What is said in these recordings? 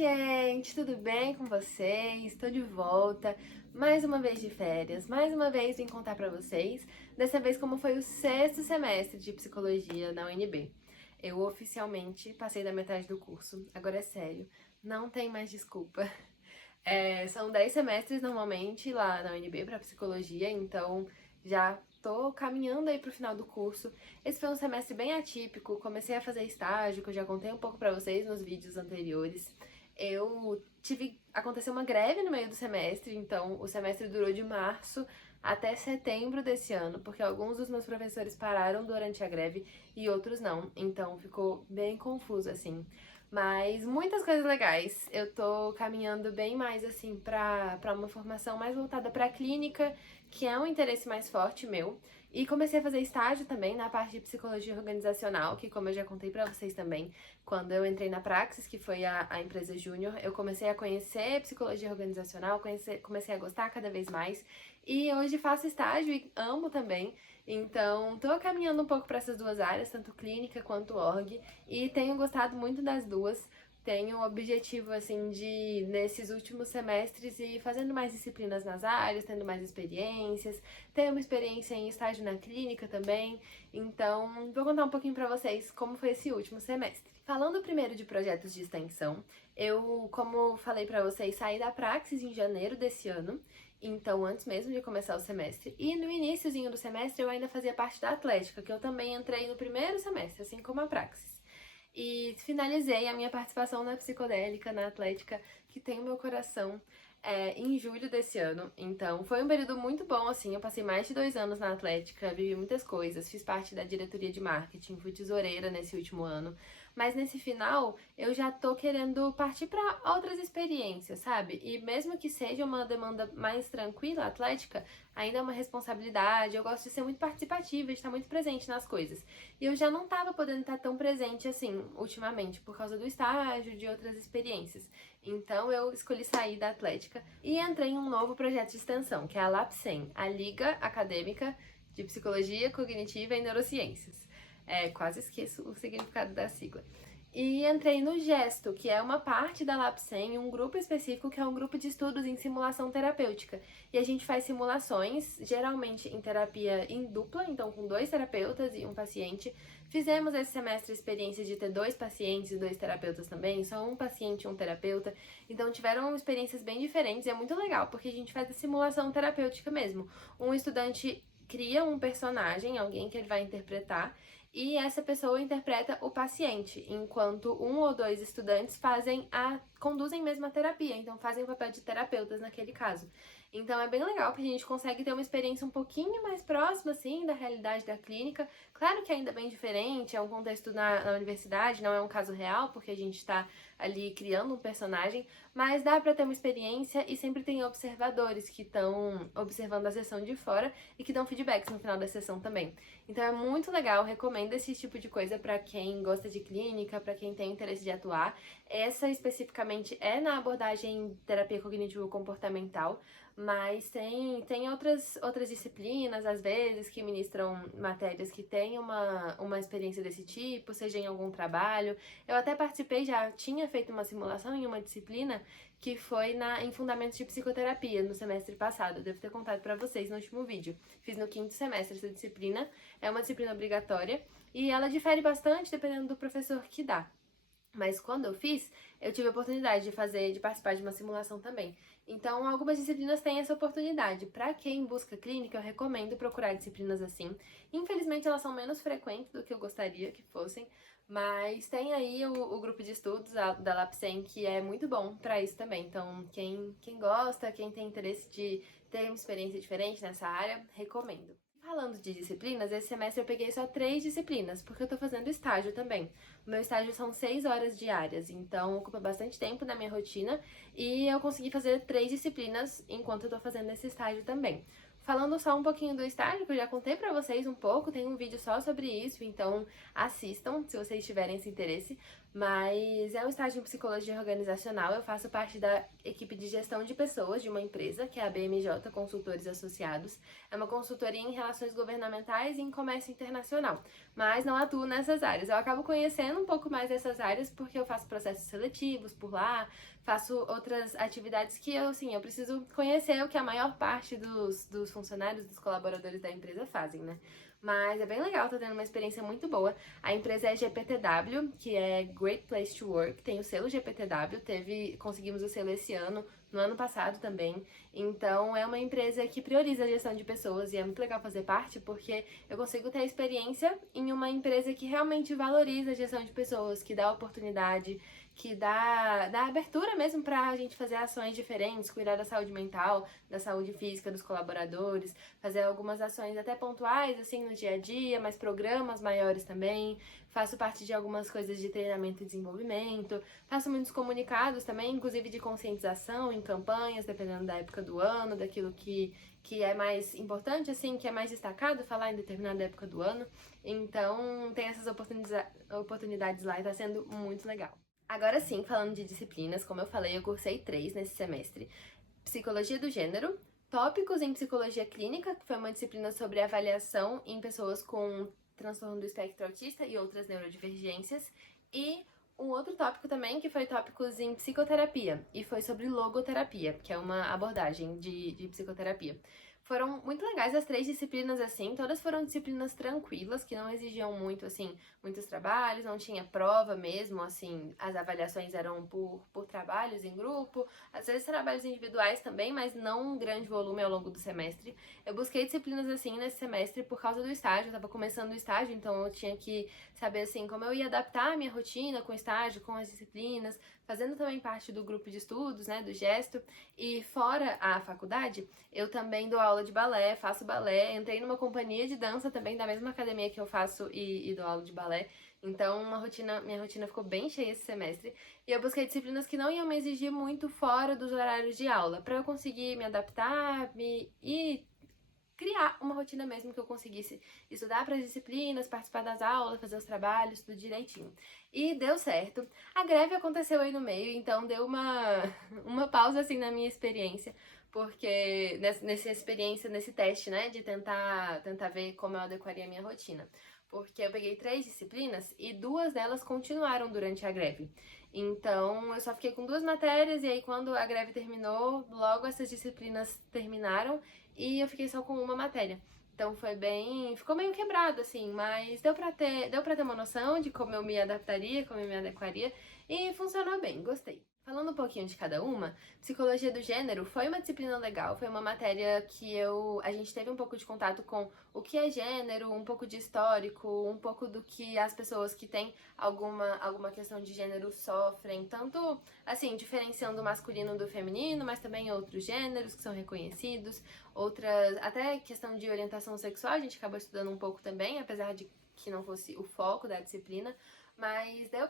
gente, tudo bem com vocês? Estou de volta, mais uma vez de férias, mais uma vez vim contar pra vocês, dessa vez como foi o sexto semestre de psicologia na UNB. Eu oficialmente passei da metade do curso, agora é sério, não tem mais desculpa. São 10 semestres normalmente lá na UNB para psicologia, então já tô caminhando aí pro final do curso. Esse foi um semestre bem atípico, comecei a fazer estágio, que eu já contei um pouco pra vocês nos vídeos anteriores. Aconteceu uma greve no meio do semestre, então o semestre durou de março até setembro desse ano, porque alguns dos meus professores pararam durante a greve e outros não, então ficou bem confuso assim. Mas muitas coisas legais. Eu tô caminhando bem mais assim pra uma formação mais voltada pra clínica, que é um interesse mais forte meu. E comecei a fazer estágio também na parte de psicologia organizacional, que como eu já contei pra vocês também, quando eu entrei na Praxis, que foi a empresa júnior, eu comecei a conhecer psicologia organizacional, comecei a gostar cada vez mais. E hoje faço estágio e amo também. Então, tô caminhando um pouco para essas duas áreas, tanto clínica quanto org, e tenho gostado muito das duas. Tenho o objetivo, assim, de, nesses últimos semestres, ir fazendo mais disciplinas nas áreas, tendo mais experiências, ter uma experiência em estágio na clínica também. Então, vou contar um pouquinho pra vocês como foi esse último semestre. Falando primeiro de projetos de extensão, eu, como falei pra vocês, saí da Praxis em janeiro desse ano, então antes mesmo de começar o semestre. E no iniciozinho do semestre eu ainda fazia parte da Atlética, que eu também entrei no primeiro semestre, assim como a Praxis. E finalizei a minha participação na Psicodélica, na Atlética, que tem o meu coração, em julho desse ano. Então foi um período muito bom, assim, eu passei mais de 2 anos na Atlética, vivi muitas coisas, fiz parte da diretoria de marketing, fui tesoureira nesse último ano. Mas nesse final, eu já tô querendo partir para outras experiências, sabe? E mesmo que seja uma demanda mais tranquila, atlética, ainda é uma responsabilidade. Eu gosto de ser muito participativa, de estar muito presente nas coisas. E eu já não tava podendo estar tão presente assim, ultimamente, por causa do estágio, de outras experiências. Então eu escolhi sair da atlética e entrei em um novo projeto de extensão, que é a LAPSEM, a Liga Acadêmica de Psicologia Cognitiva e Neurociências. Quase esqueço o significado da sigla. E entrei no GESTO, que é uma parte da LAPSEM, um grupo específico que é um grupo de estudos em simulação terapêutica. E a gente faz simulações, geralmente em terapia em dupla, então com 2 terapeutas e um paciente. Fizemos esse semestre a experiência de ter 2 pacientes e 2 terapeutas também, só um paciente e um terapeuta. Então tiveram experiências bem diferentes e é muito legal, porque a gente faz a simulação terapêutica mesmo. Um estudante cria um personagem, alguém que ele vai interpretar, e essa pessoa interpreta o paciente, enquanto 1 ou 2 estudantes conduzem mesmo a terapia, então fazem o papel de terapeutas naquele caso. Então é bem legal que a gente consegue ter uma experiência um pouquinho mais próxima, assim, da realidade da clínica. Claro que é ainda bem diferente, é um contexto na universidade, não é um caso real, porque a gente tá ali criando um personagem, mas dá pra ter uma experiência e sempre tem observadores que estão observando a sessão de fora e que dão feedbacks no final da sessão também. Então é muito legal, recomendo esse tipo de coisa pra quem gosta de clínica, pra quem tem interesse de atuar. Essa especificamente é na abordagem terapia cognitivo-comportamental, mas tem outras disciplinas, às vezes, que ministram matérias que têm uma experiência desse tipo, seja em algum trabalho. Eu até participei, já tinha feito uma simulação em uma disciplina que foi em Fundamentos de Psicoterapia, no semestre passado. Eu devo ter contado pra vocês no último vídeo. Fiz no 5º semestre essa disciplina, é uma disciplina obrigatória, e ela difere bastante dependendo do professor que dá. Mas quando eu fiz, eu tive a oportunidade de participar de uma simulação também. Então, algumas disciplinas têm essa oportunidade. Para quem busca clínica, eu recomendo procurar disciplinas assim. Infelizmente, elas são menos frequentes do que eu gostaria que fossem, mas tem aí o grupo de estudos da LAPSEM, que é muito bom para isso também. Então, quem gosta, quem tem interesse de ter uma experiência diferente nessa área, recomendo. Falando de disciplinas, esse semestre eu peguei só 3 disciplinas, porque eu tô fazendo estágio também. O meu estágio são 6 horas diárias, então ocupa bastante tempo na minha rotina e eu consegui fazer 3 disciplinas enquanto eu tô fazendo esse estágio também. Falando só um pouquinho do estágio, que eu já contei pra vocês um pouco, tem um vídeo só sobre isso, então assistam se vocês tiverem esse interesse. Mas é um estágio em psicologia organizacional. Eu faço parte da equipe de gestão de pessoas de uma empresa, que é a BMJ Consultores Associados. É uma consultoria em relações governamentais e em comércio internacional, mas não atuo nessas áreas. Eu acabo conhecendo um pouco mais dessas áreas porque eu faço processos seletivos por lá, faço outras atividades que eu preciso conhecer o que a maior parte dos funcionários, dos colaboradores da empresa fazem, né? Mas é bem legal, tô tendo uma experiência muito boa. A empresa é GPTW, que é Great Place to Work, tem o selo GPTW, conseguimos o selo esse ano, no ano passado também. Então é uma empresa que prioriza a gestão de pessoas e é muito legal fazer parte porque eu consigo ter experiência em uma empresa que realmente valoriza a gestão de pessoas, que dá oportunidade, que dá abertura mesmo pra gente fazer ações diferentes, cuidar da saúde mental, da saúde física dos colaboradores, fazer algumas ações até pontuais, assim, no dia a dia, mas programas maiores também. Faço parte de algumas coisas de treinamento e desenvolvimento, faço muitos comunicados também, inclusive de conscientização em campanhas, dependendo da época do ano, daquilo que é mais importante, assim, que é mais destacado falar em determinada época do ano. Então, tem essas oportunidades lá e tá sendo muito legal. Agora sim, falando de disciplinas, como eu falei, eu cursei 3 nesse semestre. Psicologia do gênero, tópicos em psicologia clínica, que foi uma disciplina sobre avaliação em pessoas com transtorno do espectro autista e outras neurodivergências, e um outro tópico também, que foi tópicos em psicoterapia, e foi sobre logoterapia, que é uma abordagem de psicoterapia. Foram muito legais as 3 disciplinas, assim, todas foram disciplinas tranquilas, que não exigiam muito, assim, muitos trabalhos, não tinha prova mesmo, assim, as avaliações eram por trabalhos em grupo, às vezes trabalhos individuais também, mas não um grande volume ao longo do semestre. Eu busquei disciplinas assim nesse semestre por causa do estágio, eu tava começando o estágio, então eu tinha que saber, assim, como eu ia adaptar a minha rotina com o estágio, com as disciplinas, fazendo também parte do grupo de estudos, né, do Gesto, e fora a faculdade, eu também dou aula de balé, faço balé, entrei numa companhia de dança também da mesma academia que eu faço e dou aula de balé. Então, minha rotina ficou bem cheia esse semestre. E eu busquei disciplinas que não iam me exigir muito fora dos horários de aula, para eu conseguir me adaptar e criar uma rotina mesmo que eu conseguisse estudar para as disciplinas, participar das aulas, fazer os trabalhos, tudo direitinho. E deu certo. A greve aconteceu aí no meio, então deu uma pausa assim na minha experiência, porque nessa experiência, nesse teste, né, de tentar ver como eu adequaria a minha rotina. Porque eu peguei 3 disciplinas e 2 delas continuaram durante a greve. Então, eu só fiquei com 2 matérias e aí quando a greve terminou, logo essas disciplinas terminaram e eu fiquei só com uma matéria. Então ficou meio quebrado assim, mas deu pra ter uma noção de como eu me adaptaria, como eu me adequaria e funcionou bem, gostei. Falando um pouquinho de cada uma, psicologia do gênero foi uma disciplina legal, foi uma matéria que a gente teve um pouco de contato com o que é gênero, um pouco de histórico, um pouco do que as pessoas que têm alguma questão de gênero sofrem, tanto assim, diferenciando o masculino do feminino, mas também outros gêneros que são reconhecidos, outras, até questão de orientação sexual, a gente acabou estudando um pouco também, apesar de que não fosse o foco da disciplina. Mas deu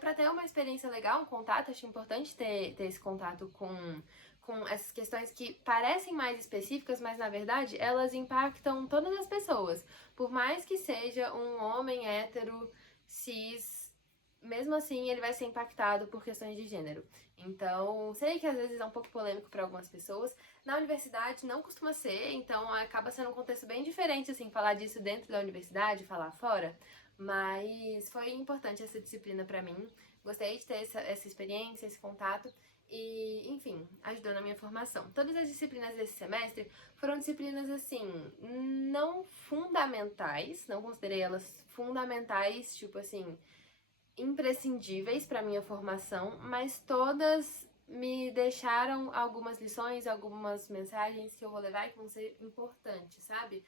pra ter uma experiência legal, um contato, acho importante ter esse contato com essas questões que parecem mais específicas, mas na verdade elas impactam todas as pessoas. Por mais que seja um homem hétero, cis, mesmo assim ele vai ser impactado por questões de gênero. Então, sei que às vezes é um pouco polêmico para algumas pessoas. Na universidade não costuma ser, então acaba sendo um contexto bem diferente, assim, falar disso dentro da universidade, falar fora. Mas foi importante essa disciplina pra mim. Gostei de ter essa experiência, esse contato e, enfim, ajudou na minha formação. Todas as disciplinas desse semestre foram disciplinas, assim, não fundamentais, não considerei elas fundamentais, tipo assim, imprescindíveis pra minha formação, mas todas me deixaram algumas lições, algumas mensagens que eu vou levar e que vão ser importantes, sabe?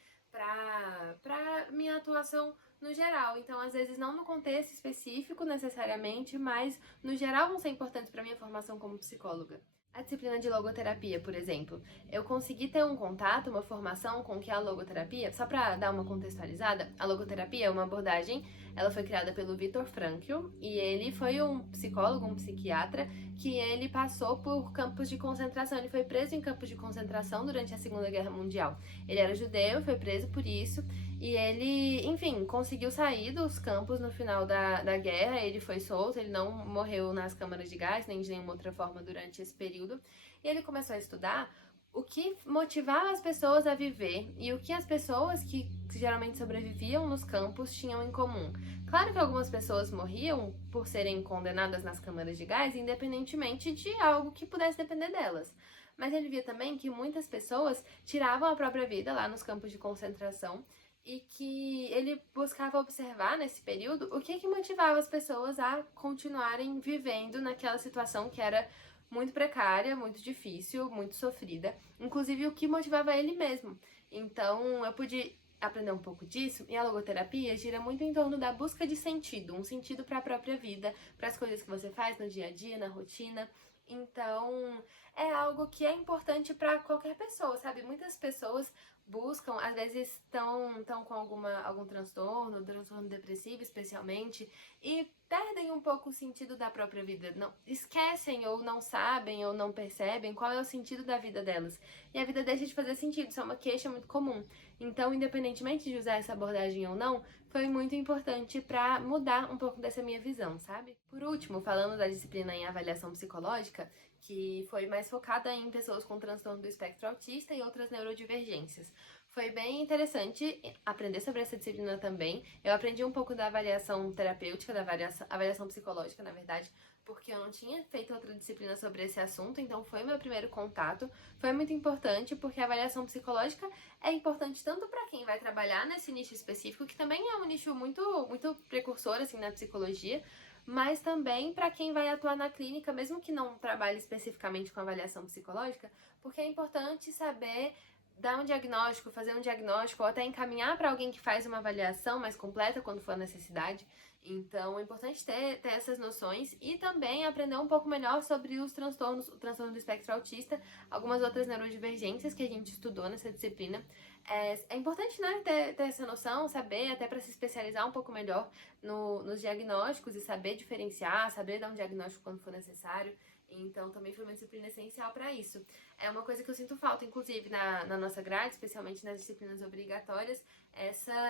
Pra minha atuação no geral. Então, às vezes, não no contexto específico necessariamente, mas no geral vão ser importantes para minha formação como psicóloga. A disciplina de logoterapia, por exemplo, eu consegui ter um contato, uma formação com o que é a logoterapia, só para dar uma contextualizada, a logoterapia é uma abordagem, ela foi criada pelo Viktor Frankl e ele foi um psicólogo, um psiquiatra, que ele passou por campos de concentração, ele foi preso em campos de concentração durante a Segunda Guerra Mundial. Ele era judeu, foi preso por isso, e ele, enfim, conseguiu sair dos campos no final da guerra, ele foi solto, ele não morreu nas câmaras de gás, nem de nenhuma outra forma durante esse período. E ele começou a estudar o que motivava as pessoas a viver e o que as pessoas que geralmente sobreviviam nos campos tinham em comum. Claro que algumas pessoas morriam por serem condenadas nas câmaras de gás, independentemente de algo que pudesse depender delas. Mas ele via também que muitas pessoas tiravam a própria vida lá nos campos de concentração e que ele buscava observar nesse período o que motivava as pessoas a continuarem vivendo naquela situação que era muito precária, muito difícil, muito sofrida, inclusive o que motivava ele mesmo. Então eu pude aprender um pouco disso, e a logoterapia gira muito em torno da busca de sentido, um sentido para a própria vida, para as coisas que você faz no dia a dia, na rotina. Então, é algo que é importante para qualquer pessoa, sabe? Muitas pessoas buscam, às vezes estão com algum transtorno depressivo especialmente, e perdem um pouco o sentido da própria vida. Não, esquecem ou não sabem ou não percebem qual é o sentido da vida delas. E a vida deixa de fazer sentido, isso é uma queixa muito comum. Então, independentemente de usar essa abordagem ou não, foi muito importante para mudar um pouco dessa minha visão, sabe? Por último, falando da disciplina em avaliação psicológica, que foi mais focada em pessoas com transtorno do espectro autista e outras neurodivergências. Foi bem interessante aprender sobre essa disciplina também. Eu aprendi um pouco da avaliação terapêutica, da avaliação psicológica, na verdade, porque eu não tinha feito outra disciplina sobre esse assunto, então foi meu primeiro contato. Foi muito importante, porque a avaliação psicológica é importante tanto para quem vai trabalhar nesse nicho específico, que também é um nicho muito precursor assim na psicologia, mas também para quem vai atuar na clínica, mesmo que não trabalhe especificamente com avaliação psicológica, porque é importante saber dar um diagnóstico, fazer um diagnóstico, ou até encaminhar para alguém que faz uma avaliação mais completa quando for necessidade. Então é importante ter essas noções e também aprender um pouco melhor sobre os transtornos, o transtorno do espectro autista, algumas outras neurodivergências que a gente estudou nessa disciplina. É importante, né, ter essa noção, saber, até para se especializar um pouco melhor nos diagnósticos e saber diferenciar, saber dar um diagnóstico quando for necessário. Então também foi uma disciplina essencial para isso. É uma coisa que eu sinto falta, inclusive, na nossa grade, especialmente nas disciplinas obrigatórias,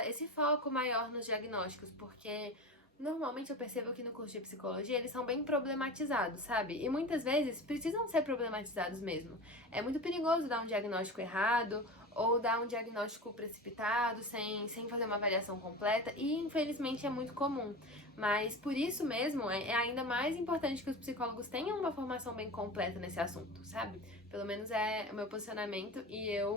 esse foco maior nos diagnósticos, porque normalmente eu percebo que no curso de psicologia eles são bem problematizados, sabe? E muitas vezes precisam ser problematizados mesmo. É muito perigoso dar um diagnóstico errado ou dar um diagnóstico precipitado, sem fazer uma avaliação completa, e infelizmente é muito comum. Mas por isso mesmo é ainda mais importante que os psicólogos tenham uma formação bem completa nesse assunto, sabe? Pelo menos é o meu posicionamento, e eu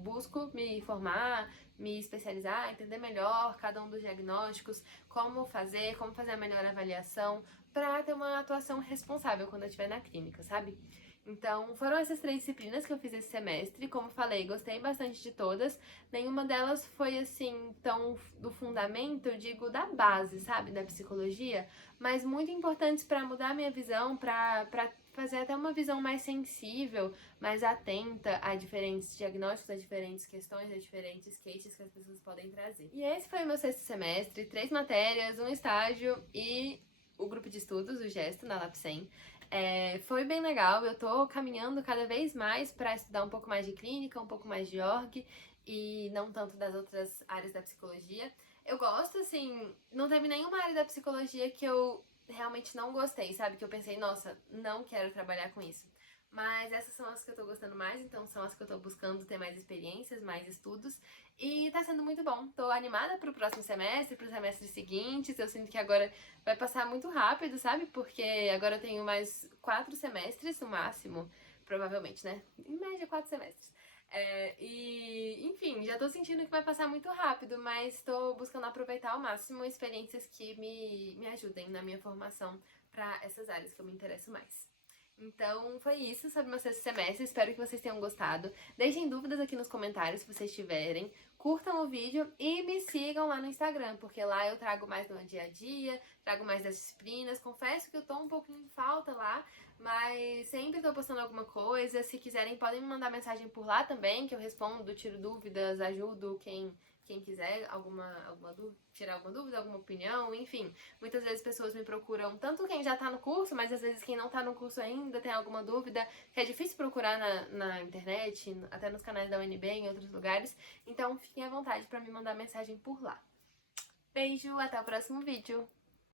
busco me formar, me especializar, entender melhor cada um dos diagnósticos, como fazer a melhor avaliação, para ter uma atuação responsável quando eu estiver na clínica, sabe? Então, foram essas 3 disciplinas que eu fiz esse semestre. Como falei, gostei bastante de todas. Nenhuma delas foi, assim, tão do fundamento, eu digo, da base, sabe? Da psicologia. Mas muito importantes para mudar a minha visão, para fazer até uma visão mais sensível, mais atenta a diferentes diagnósticos, a diferentes questões, a diferentes queixas que as pessoas podem trazer. E esse foi o meu 6º semestre. 3 matérias, um estágio e o grupo de estudos, o Gesto, na LabCem. Foi bem legal, eu tô caminhando cada vez mais para estudar um pouco mais de clínica, um pouco mais de org e não tanto das outras áreas da psicologia. Eu gosto, assim, não teve nenhuma área da psicologia que eu realmente não gostei, sabe? Que eu pensei, nossa, não quero trabalhar com isso. Mas essas são as que eu tô gostando mais, então são as que eu tô buscando ter mais experiências, mais estudos. E tá sendo muito bom. Tô animada pro próximo semestre, pros semestres seguintes. Eu sinto que agora vai passar muito rápido, sabe? Porque agora eu tenho mais 4 semestres no máximo, provavelmente, né? Em média, 4 semestres. Enfim, já tô sentindo que vai passar muito rápido, mas tô buscando aproveitar ao máximo experiências que me ajudem na minha formação para essas áreas que eu me interesso mais. Então, foi isso sobre meu sexto semestre. Espero que vocês tenham gostado. Deixem dúvidas aqui nos comentários se vocês tiverem. Curtam o vídeo e me sigam lá no Instagram, porque lá eu trago mais do dia a dia, trago mais das disciplinas. Confesso que eu tô um pouquinho em falta lá, mas sempre tô postando alguma coisa. Se quiserem, podem me mandar mensagem por lá também, que eu respondo, tiro dúvidas, ajudo quem quiser tirar alguma dúvida, alguma opinião, enfim. Muitas vezes pessoas me procuram, tanto quem já tá no curso, mas às vezes quem não tá no curso ainda tem alguma dúvida, que é difícil procurar na internet, até nos canais da UNB, em outros lugares. Então fiquem à vontade pra me mandar mensagem por lá. Beijo, até o próximo vídeo!